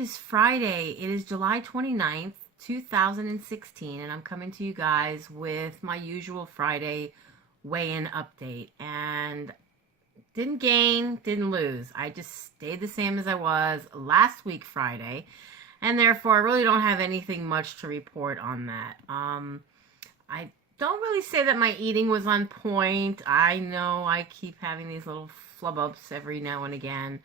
is Friday. It is July 29th, 2016, and I'm coming to you guys with my usual Friday weigh-in update. And didn't gain, didn't lose. I just stayed the same as I was last week Friday, and therefore I really don't have anything much to report on that. I don't really say that my eating was on point. I know I keep having these little flub-ups every now and again.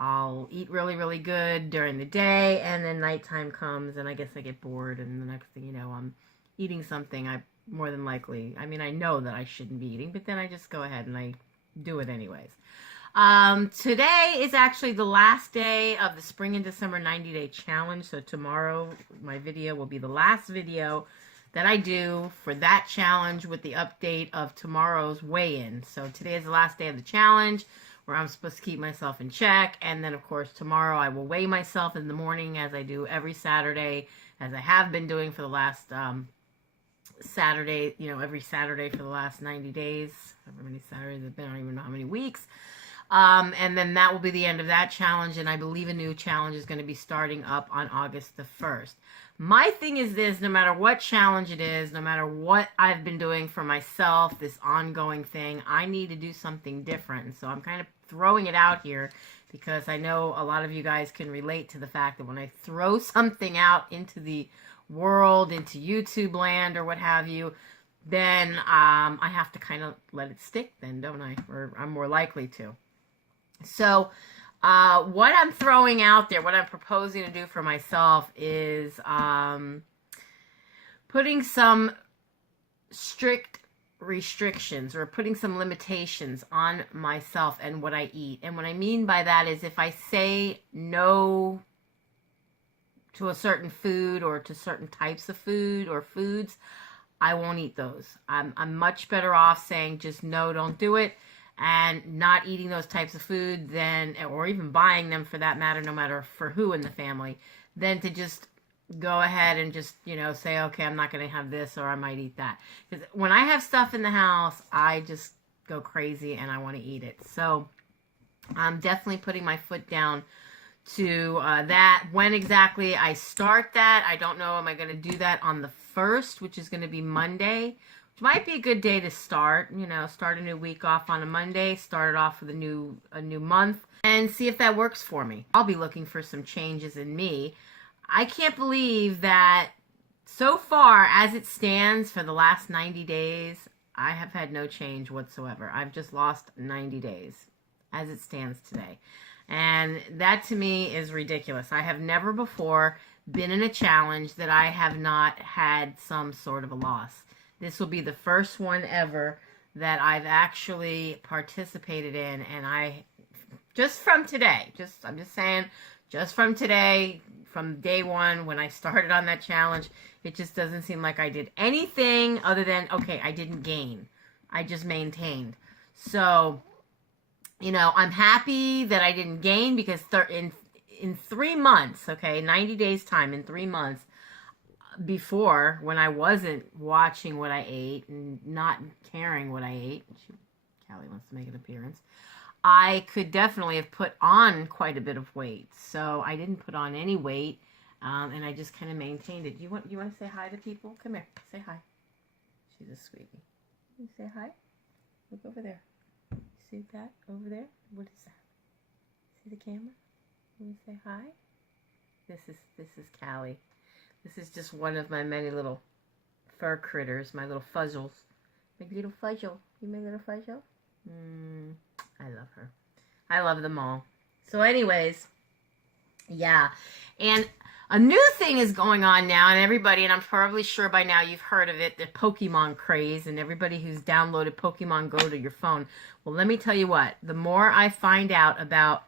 I'll eat really, really good during the day, and then nighttime comes, and I guess I get bored, and the next thing you know, I'm eating something I more than likely, I mean, I know that I shouldn't be eating, but then I just go ahead and I do it anyways. Today is actually the last day of the Spring and December 90-day challenge, so tomorrow my video will be the last video that I do for that challenge with the update of tomorrow's weigh-in. So today is the last day of the challenge, where I'm supposed to keep myself in check, and then of course tomorrow I will weigh myself in the morning, as I do every Saturday, as I have been doing for the last Saturday, every Saturday for the last 90 days, however many Saturdays it's been, I don't even know how many weeks. And then that will be the end of that challenge, and I believe a new challenge is going to be starting up on August the 1st. My thing is this: no matter what challenge it is, no matter what I've been doing for myself, this ongoing thing, I need to do something different. And so I'm kind of throwing it out here because I know a lot of you guys can relate to the fact that when I throw something out into the world, into YouTube land or what have you, then I have to kind of let it stick then, don't I? Or I'm more likely to. So what I'm throwing out there, what I'm proposing to do for myself is putting some strict restrictions, or putting some limitations on myself and what I eat. And what I mean by that is, if I say no to a certain food or to certain types of food or foods, I won't eat those. I'm much better off saying just no, don't do it, and not eating those types of food than, or even buying them for that matter, no matter for who in the family, than to just go ahead and just, say, okay, I'm not going to have this, or I might eat that. Because when I have stuff in the house, I just go crazy and I want to eat it. So I'm definitely putting my foot down to that. When exactly I start that, I don't know. Am I going to do that on the 1st, which is going to be Monday? Which might be a good day to start, start a new week off on a Monday, start it off with a new month, and see if that works for me. I'll be looking for some changes in me. I can't believe that so far, as it stands for the last 90 days, I have had no change whatsoever. I've just lost 90 days as it stands today. And that to me is ridiculous. I have never before been in a challenge that I have not had some sort of a loss. This will be the first one ever that I've actually participated in, and just from today, I'm just saying, just from today, from day one when I started on that challenge, it just doesn't seem like I did anything other than, okay, I didn't gain. I just maintained. So, I'm happy that I didn't gain, because in 3 months, okay, 90 days time, in 3 months, before, when I wasn't watching what I ate and not caring what I ate, Callie wants to make an appearance, I could definitely have put on quite a bit of weight. So I didn't put on any weight, and I just kind of maintained it. You want to say hi to people? Come here, say hi. She's a sweetie. You say hi. Look over there. See that over there? What is that? See the camera? Can you say hi? This is Callie. This is just one of my many little fur critters, my little fuzzles. My little fuzzle. You my little fuzzle? I love her. I love them all. So anyways, yeah. And a new thing is going on now, and everybody, and I'm probably sure by now you've heard of it, the Pokemon craze, and everybody who's downloaded Pokemon Go to your phone. Well, let me tell you what, the more I find out about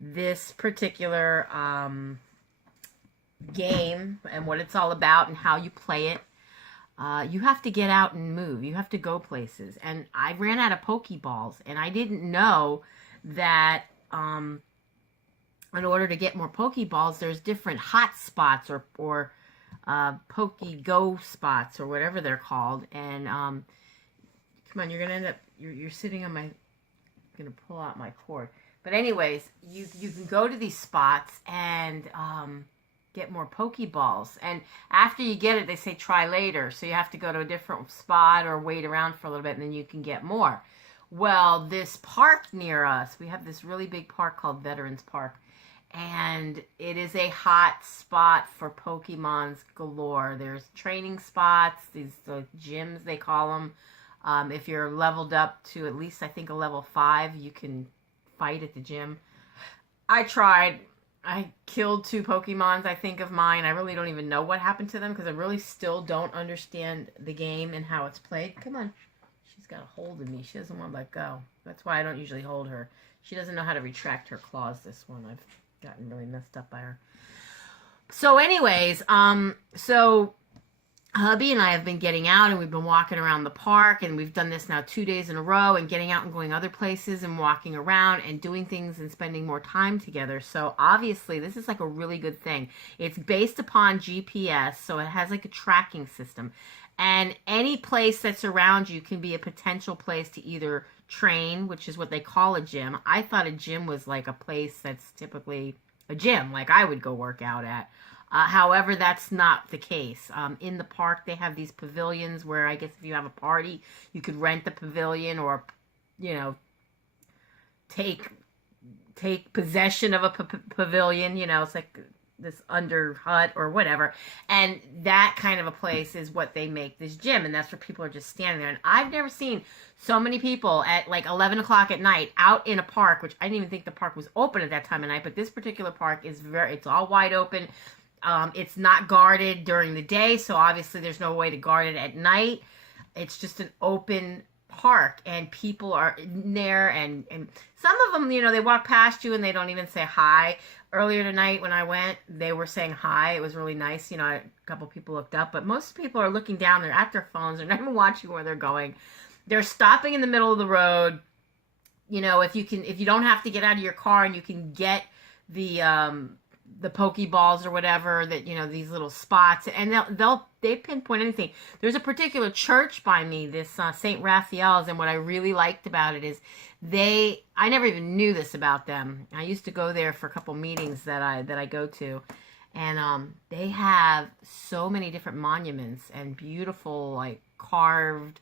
this particular game and what it's all about and how you play it, you have to get out and move. You have to go places. And I ran out of Pokeballs, and I didn't know that in order to get more Pokeballs, there's different hot spots or Poke-Go spots or whatever they're called. And come on, you're going to end up, you're sitting on my, I'm going to pull out my cord. But anyways, you can go to these spots and get more Pokeballs. And after you get it, they say try later. So you have to go to a different spot or wait around for a little bit, and then you can get more. Well, this park near us, we have this really big park called Veterans Park. And it is a hot spot for Pokemons galore. There's training spots, these gyms, they call them. If you're leveled up to at least, I think, a level 5, you can fight at the gym. I tried. I killed 2 Pokemons, I think, of mine. I really don't even know what happened to them because I really still don't understand the game and how it's played. Come on. She's got a hold of me. She doesn't want to let go. That's why I don't usually hold her. She doesn't know how to retract her claws, this one. I've gotten really messed up by her. So anyways, so hubby and I have been getting out and we've been walking around the park, and we've done this now 2 days in a row, and getting out and going other places and walking around and doing things and spending more time together. So obviously this is like a really good thing. It's based upon GPS, so it has like a tracking system, and any place that's around you can be a potential place to either train, which is what they call a gym. I thought a gym was like a place that's typically a gym, like I would go work out at. However, that's not the case. In the park, they have these pavilions where I guess if you have a party, you could rent the pavilion or, you know, take possession of a pavilion. You know, it's like this under hut or whatever. And that kind of a place is what they make this gym. And that's where people are just standing there. And I've never seen so many people at like 11 o'clock at night out in a park, which I didn't even think the park was open at that time of night. But this particular park is it's all wide open. It's not guarded during the day, so obviously there's no way to guard it at night. It's just an open park, and people are in there, and some of them, you know, they walk past you and they don't even say hi. Earlier tonight when I went, they were saying hi. It was really nice. You know, a couple people looked up, but most people are looking down. They're at their phones. They're not even watching where they're going. They're stopping in the middle of the road. You know, if you don't have to get out of your car and you can get the Pokeballs or whatever, that, you know, these little spots, and they pinpoint anything. There's a particular church by me, this St. Raphael's, and what I really liked about it is I never even knew this about them. I used to go there for a couple meetings that I go to, and they have so many different monuments and beautiful like carved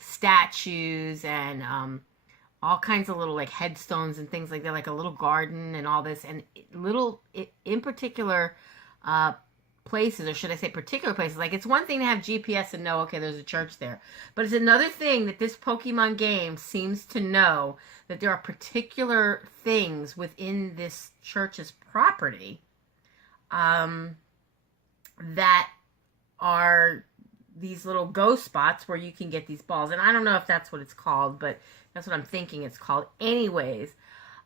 statues and all kinds of little like headstones and things like that, like a little garden and all this, and in particular places, or should I say particular places. Like, it's one thing to have GPS and know, okay, there's a church there, but it's another thing that this Pokemon game seems to know that there are particular things within this church's property that are these little ghost spots where you can get these balls. And I don't know if that's what it's called, but that's what I'm thinking it's called. Anyways,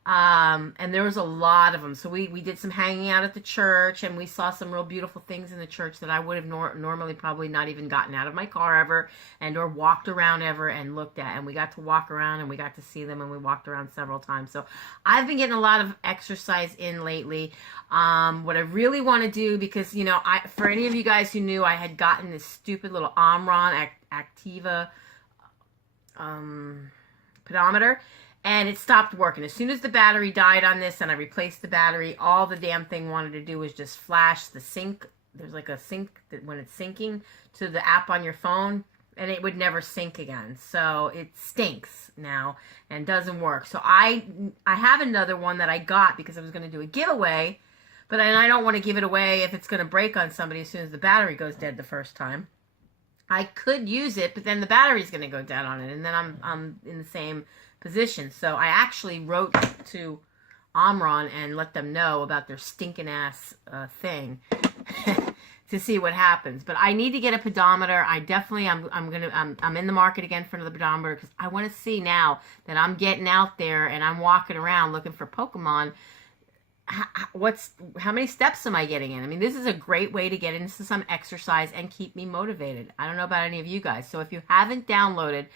and there was a lot of them. So we did some hanging out at the church, and we saw some real beautiful things in the church that I would have normally probably not even gotten out of my car ever, and or walked around ever and looked at. And we got to walk around and we got to see them, and we walked around several times. So I've been getting a lot of exercise in lately. What I really want to do, because, you know, for any of you guys who knew, I had gotten this stupid little Omron Activa pedometer, and it stopped working. As soon as the battery died on this and I replaced the battery, all the damn thing wanted to do was just flash the sync. There's like a sync that when it's syncing to the app on your phone, and it would never sync again. So it stinks now and doesn't work. So I have another one that I got because I was going to do a giveaway, but I don't want to give it away if it's going to break on somebody as soon as the battery goes dead the first time. I could use it, but then the battery's going to go dead on it, and then I'm in the same position. So I actually wrote to Omron and let them know about their stinking ass thing to see what happens. But I need to get a pedometer. I definitely I'm in the market again for another pedometer, because I want to see now that I'm getting out there and I'm walking around looking for Pokemon. How many steps am I getting in? I mean, this is a great way to get into some exercise and keep me motivated. I don't know about any of you guys. So if you haven't downloaded,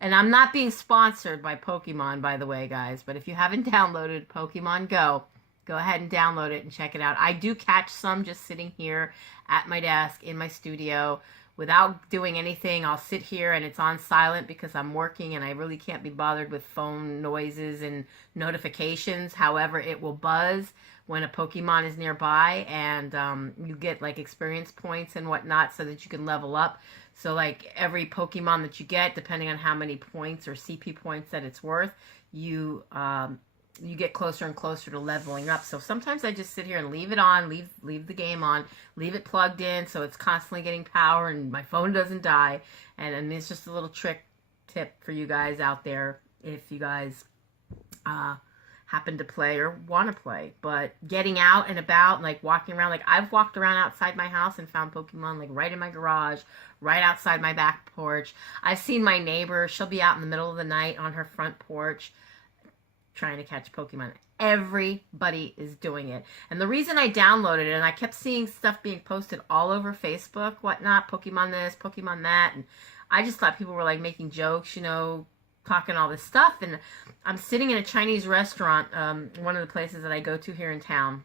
and I'm not being sponsored by Pokemon, by the way, guys, but if you haven't downloaded Pokemon Go, go ahead and download it and check it out. I do catch some just sitting here at my desk in my studio without doing anything. I'll sit here and it's on silent because I'm working and I really can't be bothered with phone noises and notifications. However, it will buzz when a Pokemon is nearby, and you get like experience points and whatnot so that you can level up. So like every Pokemon that you get, depending on how many points or CP points that it's worth, you get closer and closer to leveling up. So sometimes I just sit here and leave it on, leave the game on, leave it plugged in so it's constantly getting power and my phone doesn't die. And it's just a little tip for you guys out there if you guys happen to play or want to play. But getting out and about, like walking around, like I've walked around outside my house and found Pokemon like right in my garage, right outside my back porch. I've seen my neighbor, she'll be out in the middle of the night on her front porch trying to catch Pokemon. Everybody is doing it. And the reason I downloaded it, and I kept seeing stuff being posted all over Facebook, whatnot, Pokemon this, Pokemon that, and I just thought people were like making jokes, you know, talking all this stuff. And I'm sitting in a Chinese restaurant, one of the places that I go to here in town.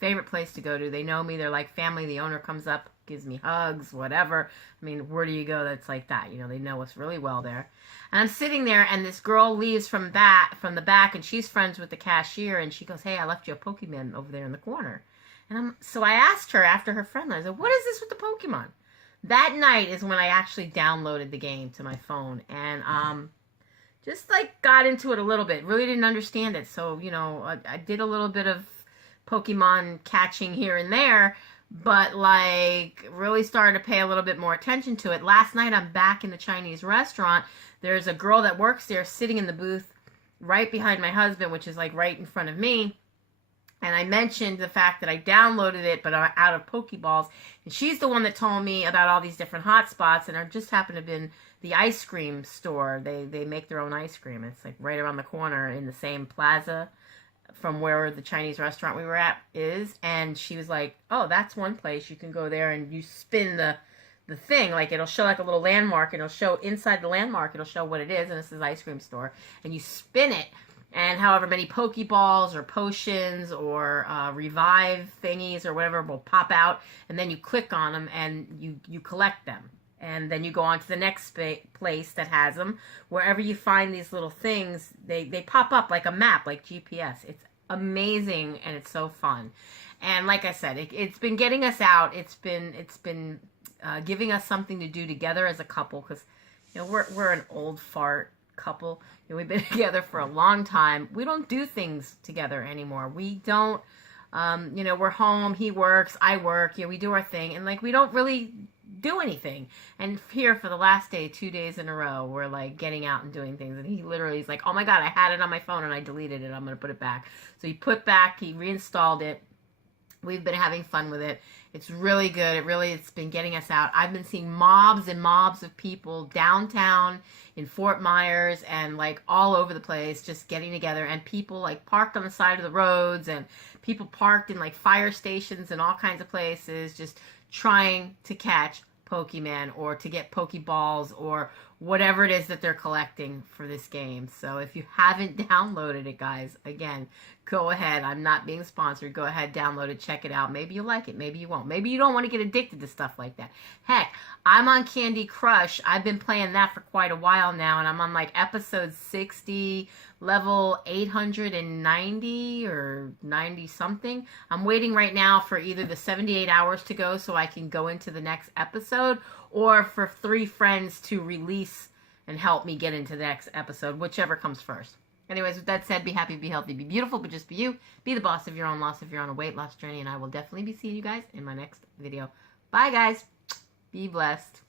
Favorite place to go to. They know me. They're like family. The owner comes up, gives me hugs, whatever. I mean, where do you go that's like that? You know, they know us really well there. And I'm sitting there, and this girl leaves from the back, and she's friends with the cashier, and she goes, "Hey, I left you a Pokemon over there in the corner." And so I asked her after her friend, I said, "What is this with the Pokemon?" That night is when I actually downloaded the game to my phone, and just like got into it a little bit. Really didn't understand it, so you know, I did a little bit of Pokemon catching here and there, but like really started to pay a little bit more attention to it. Last night I'm back in the Chinese restaurant. There's a girl that works there sitting in the booth right behind my husband, which is like right in front of me. And I mentioned the fact that I downloaded it, but I'm out of Pokeballs. And she's the one that told me about all these different hot spots. And I just happened to have been the ice cream store. They make their own ice cream. It's like right around the corner in the same plaza from where the Chinese restaurant we were at is. And she was like, "Oh, that's one place. You can go there and you spin the thing. Like it'll show like a little landmark. And it'll show inside the landmark. It'll show what it is. And this is ice cream store. And you spin it. And however many Pokeballs or potions or revive thingies or whatever will pop out. And then you click on them and you collect them. And then you go on to the next place that has them. Wherever you find these little things, they pop up like a map, like GPS. It's amazing and it's so fun. And like I said, it's been getting us out. It's been giving us something to do together as a couple. Because you know we're an old fart couple. You know, we've been together for a long time. We don't do things together anymore. We don't. You know, we're home. He works. I work. You know, we do our thing, and like we don't really do anything. And here for the last day, 2 days in a row, we're like getting out and doing things. And he literally is like, "Oh my God, I had it on my phone and I deleted it. I'm going to put it back." So he reinstalled it. We've been having fun with it. It's really good. It's been getting us out. I've been seeing mobs and mobs of people downtown in Fort Myers and like all over the place just getting together, and people like parked on the side of the roads and people parked in like fire stations and all kinds of places just trying to catch Pokemon or to get Pokeballs or whatever it is that they're collecting for this game. So if you haven't downloaded it, guys, again, go ahead. I'm not being sponsored. Go ahead, download it, check it out. Maybe you like it. Maybe you won't. Maybe you don't want to get addicted to stuff like that. Heck, I'm on Candy Crush. I've been playing that for quite a while now, and I'm on like episode 60, level 890 or 90 something. I'm waiting right now for either the 78 hours to go so I can go into the next episode, or for 3 friends to release and help me get into the next episode, whichever comes first. Anyways, with that said, be happy, be healthy, be beautiful, but just be you. Be the boss of your own loss if you're on a weight loss journey, and I will definitely be seeing you guys in my next video. Bye, guys. Be blessed.